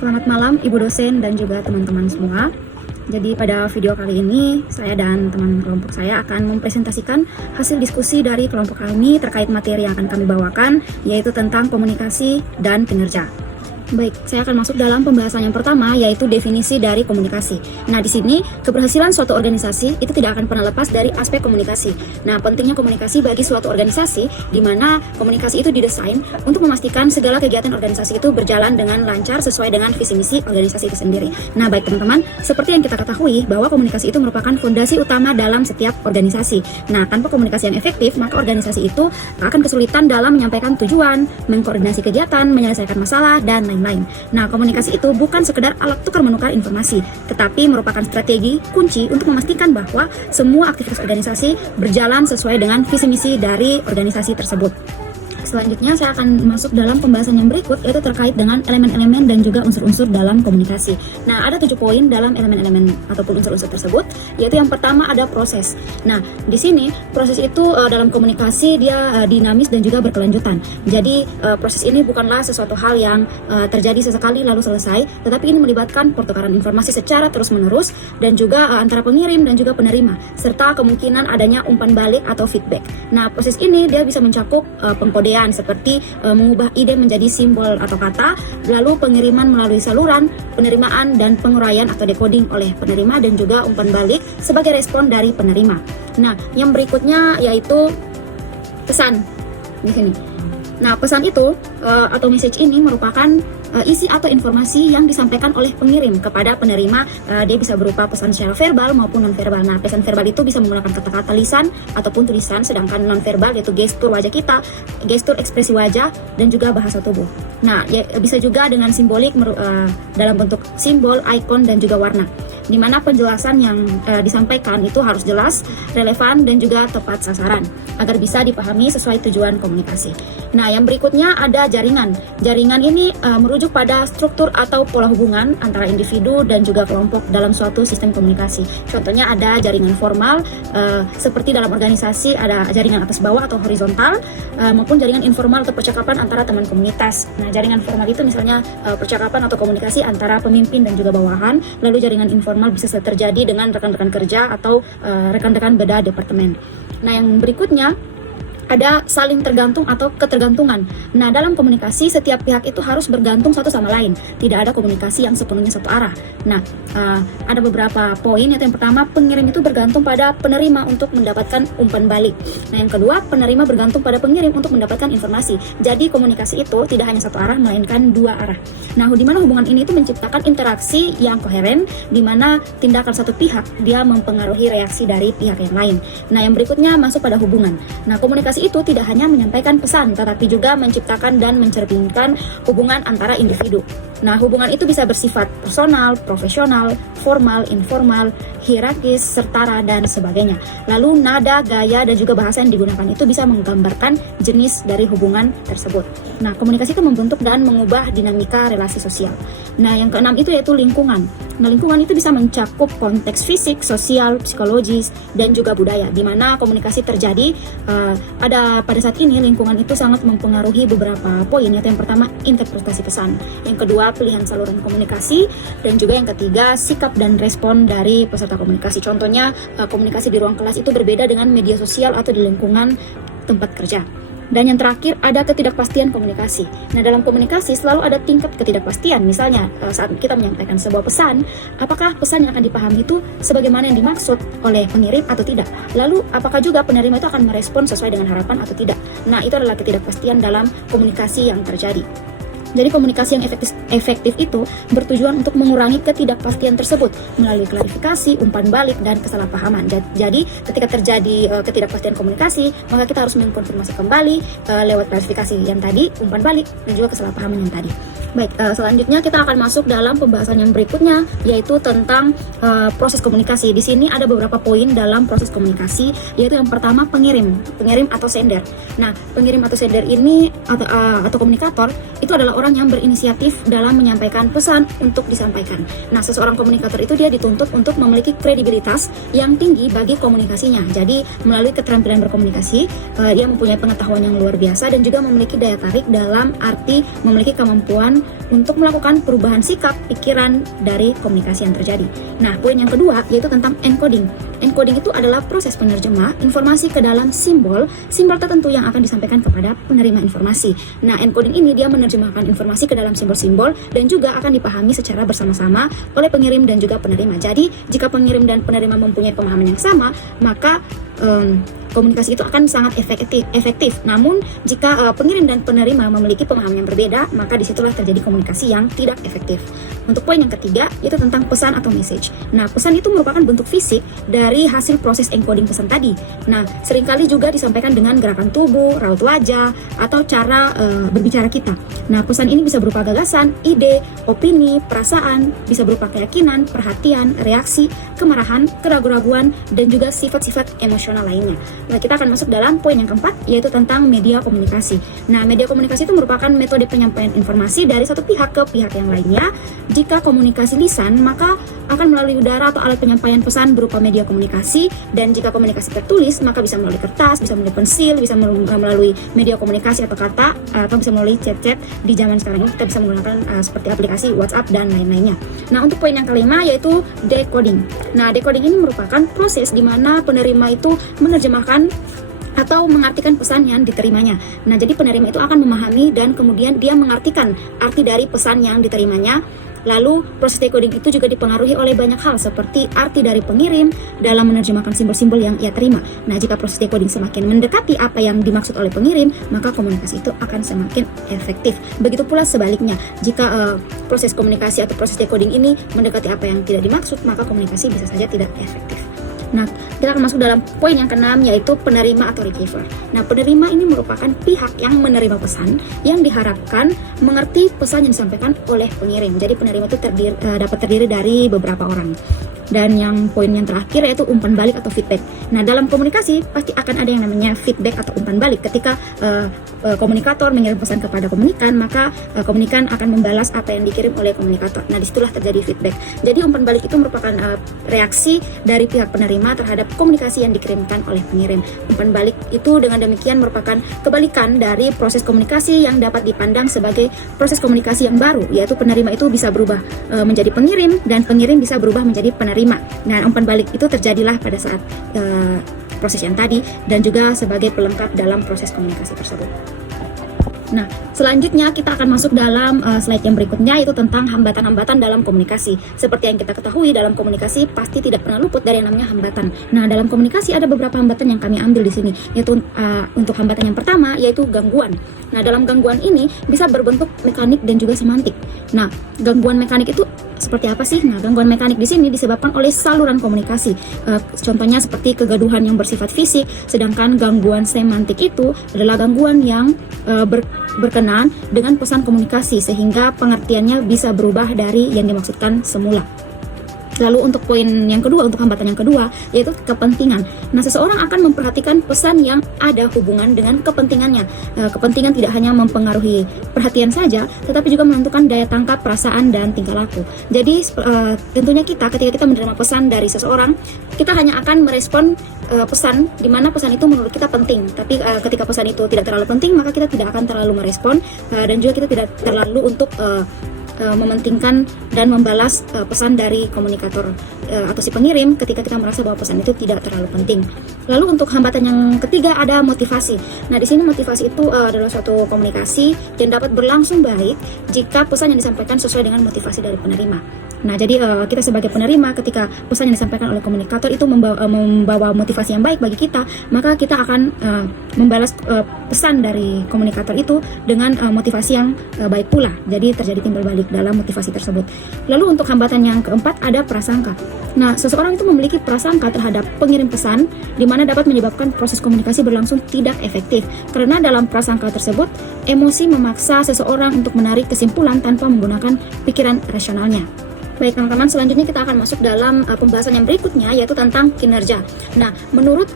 Selamat malam Ibu dosen dan juga teman-teman semua. Jadi pada video kali ini saya dan teman kelompok saya akan mempresentasikan hasil diskusi dari kelompok kami terkait materi yang akan kami bawakan, yaitu tentang komunikasi dan kinerja. Baik, saya akan masuk dalam pembahasan yang pertama, yaitu definisi dari komunikasi. Nah, di sini keberhasilan suatu organisasi itu tidak akan pernah lepas dari aspek komunikasi. Nah, pentingnya komunikasi bagi suatu organisasi, di mana komunikasi itu didesain untuk memastikan segala kegiatan organisasi itu berjalan dengan lancar sesuai dengan visi misi organisasi itu sendiri. Nah, baik teman-teman, seperti yang kita ketahui bahwa komunikasi itu merupakan fondasi utama dalam setiap organisasi. Nah, tanpa komunikasi yang efektif, maka organisasi itu akan kesulitan dalam menyampaikan tujuan, mengkoordinasi kegiatan, menyelesaikan masalah, dan lain-lain. Nah, komunikasi itu bukan sekedar alat tukar menukar informasi, tetapi merupakan strategi kunci untuk memastikan bahwa semua aktivitas organisasi berjalan sesuai dengan visi misi dari organisasi tersebut. Selanjutnya saya akan masuk dalam pembahasan yang berikut, yaitu terkait dengan elemen-elemen dan juga unsur-unsur dalam komunikasi. Nah, ada 7 poin dalam elemen-elemen ataupun unsur-unsur tersebut, yaitu yang pertama ada proses. Nah, di sini proses itu dalam komunikasi dia dinamis dan juga berkelanjutan. Jadi proses ini bukanlah sesuatu hal yang terjadi sesekali lalu selesai, tetapi ini melibatkan pertukaran informasi secara terus-menerus dan juga antara pengirim dan juga penerima, serta kemungkinan adanya umpan balik atau feedback. Nah, proses ini dia bisa mencakup pengkodean seperti mengubah ide menjadi simbol atau kata, lalu pengiriman melalui saluran, penerimaan dan penguraian atau decoding oleh penerima, dan juga umpan balik sebagai respon dari penerima. Nah, yang berikutnya yaitu pesan di sini. Nah, pesan itu atau message ini merupakan isi atau informasi yang disampaikan oleh pengirim kepada penerima. Dia bisa berupa pesan secara verbal maupun non-verbal. Nah, pesan verbal itu bisa menggunakan kata-kata lisan ataupun tulisan, sedangkan non-verbal yaitu gestur wajah kita, gestur ekspresi wajah, dan juga bahasa tubuh. Nah, ya, bisa juga dengan simbolik dalam bentuk simbol, ikon, dan juga warna, di mana penjelasan yang disampaikan itu harus jelas, relevan, dan juga tepat sasaran agar bisa dipahami sesuai tujuan komunikasi. Nah, yang berikutnya ada jaringan. Jaringan ini merujuk pada struktur atau pola hubungan antara individu dan juga kelompok dalam suatu sistem komunikasi. Contohnya ada jaringan formal, seperti dalam organisasi ada jaringan atas bawah atau horizontal, maupun jaringan informal atau percakapan antara teman komunitas. Nah, jaringan formal itu misalnya percakapan atau komunikasi antara pemimpin dan juga bawahan, lalu jaringan informal bisa terjadi dengan rekan-rekan kerja atau rekan-rekan beda departemen. Nah, yang berikutnya ada saling tergantung atau ketergantungan. Nah, dalam komunikasi setiap pihak itu harus bergantung satu sama lain. Tidak ada komunikasi yang sepenuhnya satu arah. Nah, ada beberapa poin, yaitu yang pertama, pengirim itu bergantung pada penerima untuk mendapatkan umpan balik. Nah, yang kedua, penerima bergantung pada pengirim untuk mendapatkan informasi. Jadi komunikasi itu tidak hanya satu arah, melainkan dua arah. Nah, di mana hubungan ini itu menciptakan interaksi yang koheren, di mana tindakan satu pihak dia mempengaruhi reaksi dari pihak yang lain. Nah, yang berikutnya masuk pada hubungan. Nah, komunikasi itu tidak hanya menyampaikan pesan, tetapi juga menciptakan dan mencerminkan hubungan antara individu. Nah, hubungan itu bisa bersifat personal, profesional, formal, informal, hierarkis, setara, dan sebagainya. Lalu nada, gaya, dan juga bahasa yang digunakan itu bisa menggambarkan jenis dari hubungan tersebut. Nah, komunikasi itu membentuk dan mengubah dinamika relasi sosial. Nah, yang keenam itu yaitu lingkungan. Nah, lingkungan itu bisa mencakup konteks fisik, sosial, psikologis, dan juga budaya, di mana komunikasi terjadi. Pada saat ini lingkungan itu sangat mempengaruhi beberapa poin, yaitu yang pertama interpretasi pesan, yang kedua pilihan saluran komunikasi, dan juga yang ketiga sikap dan respon dari peserta komunikasi. Contohnya komunikasi di ruang kelas itu berbeda dengan media sosial atau di lingkungan tempat kerja. Dan yang terakhir ada ketidakpastian komunikasi. Nah, dalam komunikasi selalu ada tingkat ketidakpastian. Misalnya saat kita menyampaikan sebuah pesan, apakah pesan yang akan dipahami itu sebagaimana yang dimaksud oleh pengirim atau tidak? Lalu apakah juga penerima itu akan merespon sesuai dengan harapan atau tidak? Nah, itu adalah ketidakpastian dalam komunikasi yang terjadi. Jadi komunikasi yang efektif itu bertujuan untuk mengurangi ketidakpastian tersebut melalui klarifikasi, umpan balik, dan kesalahpahaman. Jadi ketika terjadi ketidakpastian komunikasi, maka kita harus mengkonfirmasi kembali lewat klarifikasi yang tadi, umpan balik, dan juga kesalahpahaman yang tadi. Baik, selanjutnya kita akan masuk dalam pembahasan yang berikutnya, yaitu tentang proses komunikasi. Di sini ada beberapa poin dalam proses komunikasi, yaitu yang pertama pengirim atau sender. Nah, pengirim atau sender ini atau komunikator itu adalah seseorang yang berinisiatif dalam menyampaikan pesan untuk disampaikan. Nah, seseorang komunikator itu dia dituntut untuk memiliki kredibilitas yang tinggi bagi komunikasinya. Jadi, melalui keterampilan berkomunikasi, dia mempunyai pengetahuan yang luar biasa dan juga memiliki daya tarik dalam arti memiliki kemampuan untuk melakukan perubahan sikap, pikiran dari komunikasi yang terjadi. Nah, poin yang kedua yaitu tentang encoding. Encoding itu adalah proses penerjemah informasi ke dalam simbol tertentu yang akan disampaikan kepada penerima informasi. Nah, encoding ini dia menerjemahkan informasi ke dalam simbol-simbol dan juga akan dipahami secara bersama-sama oleh pengirim dan juga penerima. Jadi, jika pengirim dan penerima mempunyai pemahaman yang sama, maka komunikasi itu akan sangat efektif. Namun, jika pengirim dan penerima memiliki pemahaman yang berbeda, maka disitulah terjadi komunikasi yang tidak efektif. Untuk poin yang ketiga, yaitu tentang pesan atau message. Nah, pesan itu merupakan bentuk fisik dari hasil proses encoding pesan tadi. Nah, seringkali juga disampaikan dengan gerakan tubuh, raut wajah, atau cara berbicara kita. Nah, pesan ini bisa berupa gagasan, ide, opini, perasaan, bisa berupa keyakinan, perhatian, reaksi, kemarahan, keraguan-raguan, dan juga sifat-sifat emosional lainnya. Nah, kita akan masuk dalam poin yang keempat, yaitu tentang media komunikasi. Nah, media komunikasi itu merupakan metode penyampaian informasi dari satu pihak ke pihak yang lainnya. Jika komunikasi lisan, maka akan melalui udara atau alat penyampaian pesan berupa media komunikasi, dan jika komunikasi tertulis, maka bisa melalui kertas, bisa melalui pensil, bisa melalui media komunikasi atau kata, atau bisa melalui chat-chat. Di zaman sekarang ini kita bisa menggunakan seperti aplikasi WhatsApp dan lain-lainnya. Nah, untuk poin yang kelima yaitu decoding. Nah, decoding ini merupakan proses di mana penerima itu menerjemahkan atau mengartikan pesan yang diterimanya. Nah, jadi penerima itu akan memahami dan kemudian dia mengartikan arti dari pesan yang diterimanya. Lalu, proses decoding itu juga dipengaruhi oleh banyak hal seperti arti dari pengirim dalam menerjemahkan simbol-simbol yang ia terima. Nah, jika proses decoding semakin mendekati apa yang dimaksud oleh pengirim, maka komunikasi itu akan semakin efektif. Begitu pula sebaliknya, jika proses komunikasi atau proses decoding ini mendekati apa yang tidak dimaksud, maka komunikasi bisa saja tidak efektif. Nah, kita akan masuk dalam poin yang keenam, yaitu penerima atau receiver. Nah, penerima ini merupakan pihak yang menerima pesan yang diharapkan mengerti pesan yang disampaikan oleh pengirim. Jadi penerima itu dapat terdiri dari beberapa orang. Dan yang poin yang terakhir yaitu umpan balik atau feedback. Nah, dalam komunikasi pasti akan ada yang namanya feedback atau umpan balik. Ketika komunikator mengirim pesan kepada komunikan, maka komunikan akan membalas apa yang dikirim oleh komunikator. Nah, disitulah terjadi feedback. Jadi umpan balik itu merupakan reaksi dari pihak penerima terhadap komunikasi yang dikirimkan oleh pengirim. Umpan balik itu dengan demikian merupakan kebalikan dari proses komunikasi yang dapat dipandang sebagai proses komunikasi yang baru, yaitu penerima itu bisa berubah menjadi pengirim dan pengirim bisa berubah menjadi penerima. Nah, umpan balik itu terjadilah pada saat proses yang tadi dan juga sebagai pelengkap dalam proses komunikasi tersebut. Nah, selanjutnya kita akan masuk dalam slide yang berikutnya, yaitu tentang hambatan-hambatan dalam komunikasi. Seperti yang kita ketahui, dalam komunikasi pasti tidak pernah luput dari yang namanya hambatan. Nah, dalam komunikasi ada beberapa hambatan yang kami ambil di sini, yaitu untuk hambatan yang pertama yaitu gangguan. Nah, dalam gangguan ini bisa berbentuk mekanik dan juga semantik. Nah, gangguan mekanik itu seperti apa sih? Nah, gangguan mekanik di sini disebabkan oleh saluran komunikasi. Contohnya seperti kegaduhan yang bersifat fisik, sedangkan gangguan semantik itu adalah gangguan yang berkenaan dengan pesan komunikasi sehingga pengertiannya bisa berubah dari yang dimaksudkan semula. Lalu untuk poin yang kedua, untuk hambatan yang kedua, yaitu kepentingan. Nah, seseorang akan memperhatikan pesan yang ada hubungan dengan kepentingannya. Kepentingan tidak hanya mempengaruhi perhatian saja, tetapi juga menentukan daya tangkap, perasaan, dan tingkah laku. Jadi, tentunya ketika kita menerima pesan dari seseorang, kita hanya akan merespon pesan di mana pesan itu menurut kita penting. Tapi ketika pesan itu tidak terlalu penting, maka kita tidak akan terlalu merespon, dan juga kita tidak terlalu untuk mementingkan dan membalas pesan dari komunikator atau si pengirim ketika kita merasa bahwa pesan itu tidak terlalu penting. Lalu untuk hambatan yang ketiga ada motivasi. Nah, di sini motivasi itu adalah suatu komunikasi yang dapat berlangsung baik jika pesan yang disampaikan sesuai dengan motivasi dari penerima. Nah, jadi kita sebagai penerima ketika pesan yang disampaikan oleh komunikator itu membawa motivasi yang baik bagi kita, maka kita akan membalas pesan dari komunikator itu dengan motivasi yang baik pula. Jadi terjadi timbal balik dalam motivasi tersebut. Lalu untuk hambatan yang keempat ada prasangka. Nah, seseorang itu memiliki prasangka terhadap pengirim pesan, di mana dapat menyebabkan proses komunikasi berlangsung tidak efektif. Karena dalam prasangka tersebut, emosi memaksa seseorang untuk menarik kesimpulan tanpa menggunakan pikiran rasionalnya. Baik teman-teman, selanjutnya kita akan masuk dalam pembahasan yang berikutnya, yaitu tentang kinerja. Nah, menurut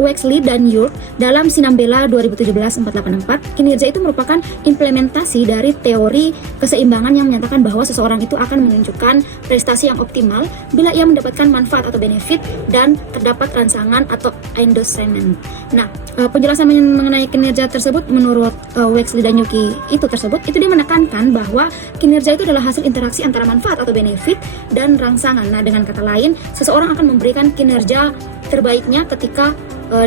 Wexley dan York dalam Sinambela 2017-484, kinerja itu merupakan implementasi dari teori keseimbangan yang menyatakan bahwa seseorang itu akan menunjukkan prestasi yang optimal bila ia mendapatkan manfaat atau benefit dan terdapat rangsangan atau endorsement. Nah, penjelasan mengenai kinerja tersebut menurut Wexley dan Yuki itu dia menekankan bahwa kinerja itu adalah hasil interaksi antara manfaat atau benefit dan rangsangan. Nah, dengan kata lain, seseorang akan memberikan kinerja terbaiknya ketika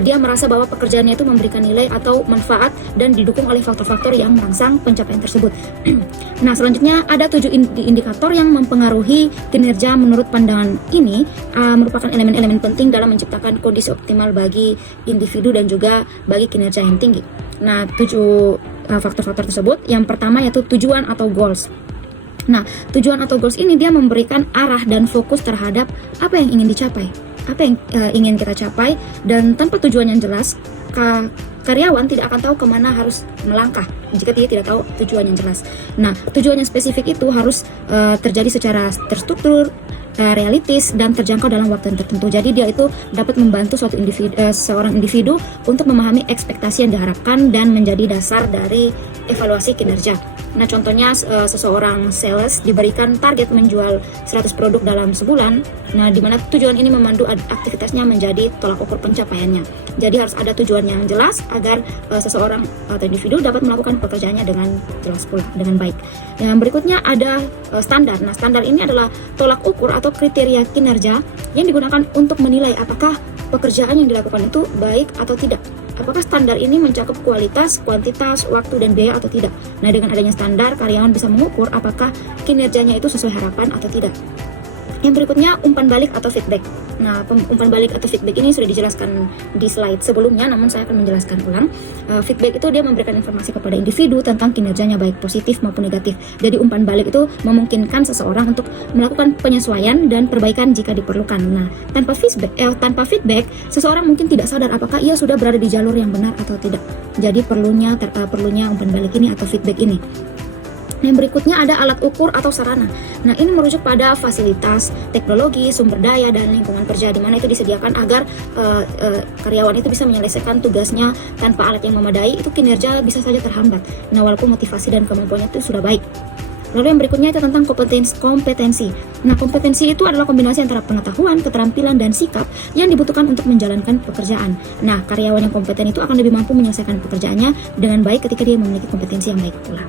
dia merasa bahwa pekerjaannya itu memberikan nilai atau manfaat dan didukung oleh faktor-faktor yang merangsang pencapaian tersebut. Nah, selanjutnya ada 7 indikator yang mempengaruhi kinerja. Menurut pandangan ini merupakan elemen-elemen penting dalam menciptakan kondisi optimal bagi individu dan juga bagi kinerja yang tinggi. Nah, 7 faktor-faktor tersebut, yang pertama yaitu tujuan atau goals. Nah, tujuan atau goals ini dia memberikan arah dan fokus terhadap apa yang ingin dicapai, apa yang ingin kita capai, dan tanpa tujuan yang jelas, karyawan tidak akan tahu kemana harus melangkah jika dia tidak tahu tujuan yang jelas. Nah, tujuan yang spesifik itu harus terjadi secara terstruktur, realistis, dan terjangkau dalam waktu yang tertentu. Jadi dia itu dapat membantu seorang individu untuk memahami ekspektasi yang diharapkan dan menjadi dasar dari evaluasi kinerja. Nah, contohnya seseorang sales diberikan target menjual 100 produk dalam sebulan. Nah, di mana tujuan ini memandu aktivitasnya menjadi tolak ukur pencapaiannya. Jadi harus ada tujuan yang jelas agar seseorang atau individu dapat melakukan pekerjaannya dengan jelas pula, dengan baik. Yang berikutnya ada standar. Nah, standar ini adalah tolak ukur atau kriteria kinerja yang digunakan untuk menilai apakah pekerjaan yang dilakukan itu baik atau tidak. Apakah standar ini mencakup kualitas, kuantitas, waktu, dan biaya atau tidak. Nah, dengan adanya standar, karyawan bisa mengukur apakah kinerjanya itu sesuai harapan atau tidak. Yang berikutnya, umpan balik atau feedback. Nah, umpan balik atau feedback ini sudah dijelaskan di slide sebelumnya, namun saya akan menjelaskan ulang. Feedback itu dia memberikan informasi kepada individu tentang kinerjanya baik positif maupun negatif. Jadi umpan balik itu memungkinkan seseorang untuk melakukan penyesuaian dan perbaikan jika diperlukan. Nah, tanpa feedback, seseorang mungkin tidak sadar apakah ia sudah berada di jalur yang benar atau tidak. Jadi perlunya umpan balik ini atau feedback ini. Yang berikutnya ada alat ukur atau sarana. Nah, ini merujuk pada fasilitas, teknologi, sumber daya, dan lingkungan kerja di mana itu disediakan agar karyawan itu bisa menyelesaikan tugasnya tanpa alat yang memadai, itu kinerja bisa saja terhambat. Nah, walaupun motivasi dan kemampuannya itu sudah baik. Lalu yang berikutnya itu tentang kompetensi. Nah, kompetensi itu adalah kombinasi antara pengetahuan, keterampilan, dan sikap yang dibutuhkan untuk menjalankan pekerjaan. Nah, karyawan yang kompeten itu akan lebih mampu menyelesaikan pekerjaannya dengan baik ketika dia memiliki kompetensi yang baik pula.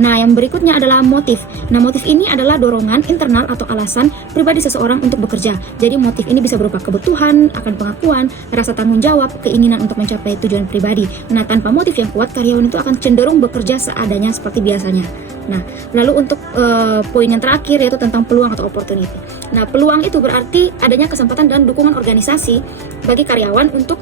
Nah, yang berikutnya adalah motif. Nah, motif ini adalah dorongan internal atau alasan pribadi seseorang untuk bekerja. Jadi motif ini bisa berupa kebutuhan, akan pengakuan, rasa tanggung jawab, keinginan untuk mencapai tujuan pribadi. Nah, tanpa motif yang kuat, karyawan itu akan cenderung bekerja seadanya seperti biasanya. Nah, lalu untuk poin yang terakhir yaitu tentang peluang atau opportunity. Nah, peluang itu berarti adanya kesempatan dan dukungan organisasi bagi karyawan untuk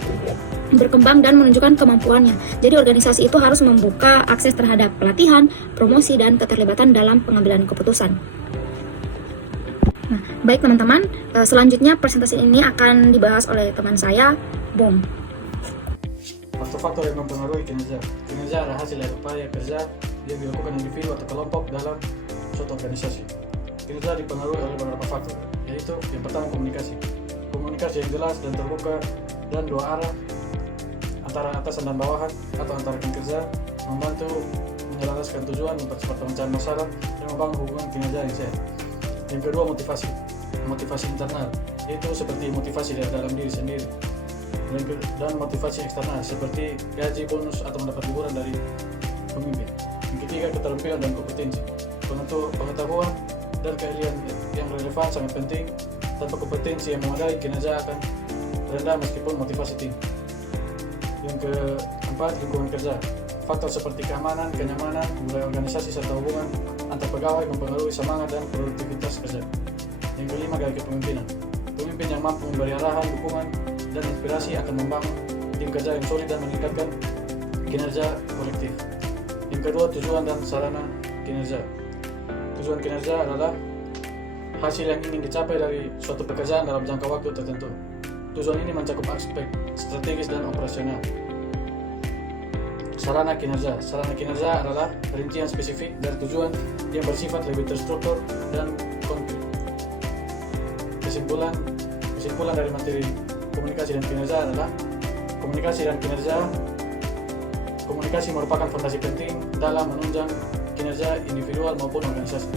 berkembang dan menunjukkan kemampuannya. Jadi organisasi itu harus membuka akses terhadap pelatihan, promosi, dan keterlibatan dalam pengambilan keputusan. Nah, baik teman-teman, selanjutnya presentasi ini akan dibahas oleh teman saya, Bom. Faktor-faktor yang mempengaruhi kinerja. Kinerja adalah hasil dari upaya kerja yang dilakukan individu atau kelompok dalam suatu organisasi. Kinerja dipengaruhi oleh beberapa faktor, yaitu yang pertama komunikasi. Komunikasi yang jelas dan terbuka dan dua arah antara atasan dan bawahan atau antara rekan kerja membantu menyelaraskan tujuan, mempercepat pemecahan masalah, dan membangun hubungan kinerja yang sehat. Yang kedua, motivasi internal, yaitu seperti motivasi dari dalam diri sendiri, dan motivasi eksternal seperti gaji, bonus, atau mendapat liburan dari pemimpin. Yang ketiga, keterampilan dan kompetensi. Pengetahuan dan keahlian yang relevan sangat penting. Tanpa kompetensi yang memadai, kinerja akan rendah meskipun motivasi tinggi. Yang keempat, lingkungan kerja. Faktor seperti keamanan, kenyamanan, budaya organisasi, serta hubungan antar pegawai mempengaruhi semangat dan produktivitas kerja. Yang kelima, gaya kepemimpinan. Pemimpin yang mampu memberi arahan, dukungan, dan inspirasi akan membangun tim kerja yang solid dan meningkatkan kinerja kolektif. Yang kedua, tujuan dan sarana kinerja. Tujuan kinerja adalah hasil yang ingin dicapai dari suatu pekerjaan dalam jangka waktu tertentu. Tujuan ini mencakup aspek strategis dan operasional. Sarana kinerja. Sarana kinerja adalah rincian spesifik dari tujuan yang bersifat lebih terstruktur dan konkret. Kesimpulan dari materi komunikasi dan kinerja adalah komunikasi dan kinerja. Komunikasi merupakan fondasi penting dalam menunjang kinerja individual maupun organisasi.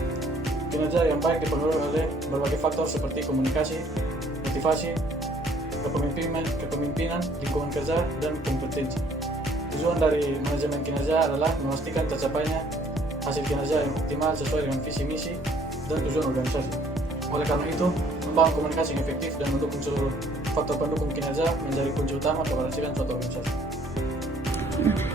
Kinerja yang baik dipengaruhi oleh berbagai faktor seperti komunikasi, motivasi, kepemimpinan, lingkungan kerja, dan kompetensi. Tujuan dari manajemen kinerja adalah memastikan tercapainya hasil kinerja yang optimal sesuai dengan visi misi dan tujuan organisasi. Oleh karena itu, membangun komunikasi yang efektif dan mendukung seluruh faktor pendukung kinerja menjadi kunci utama keberhasilan suatu organisasi.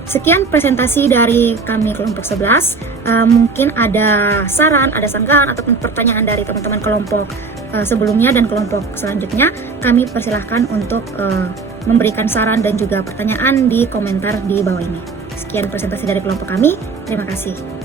Sekian presentasi dari kami kelompok 11. Mungkin ada saran, ada sanggahan ataupun pertanyaan dari teman-teman kelompok sebelumnya dan kelompok selanjutnya. Kami persilahkan untuk memberikan saran dan juga pertanyaan di komentar di bawah ini. Sekian presentasi dari kelompok kami. Terima kasih.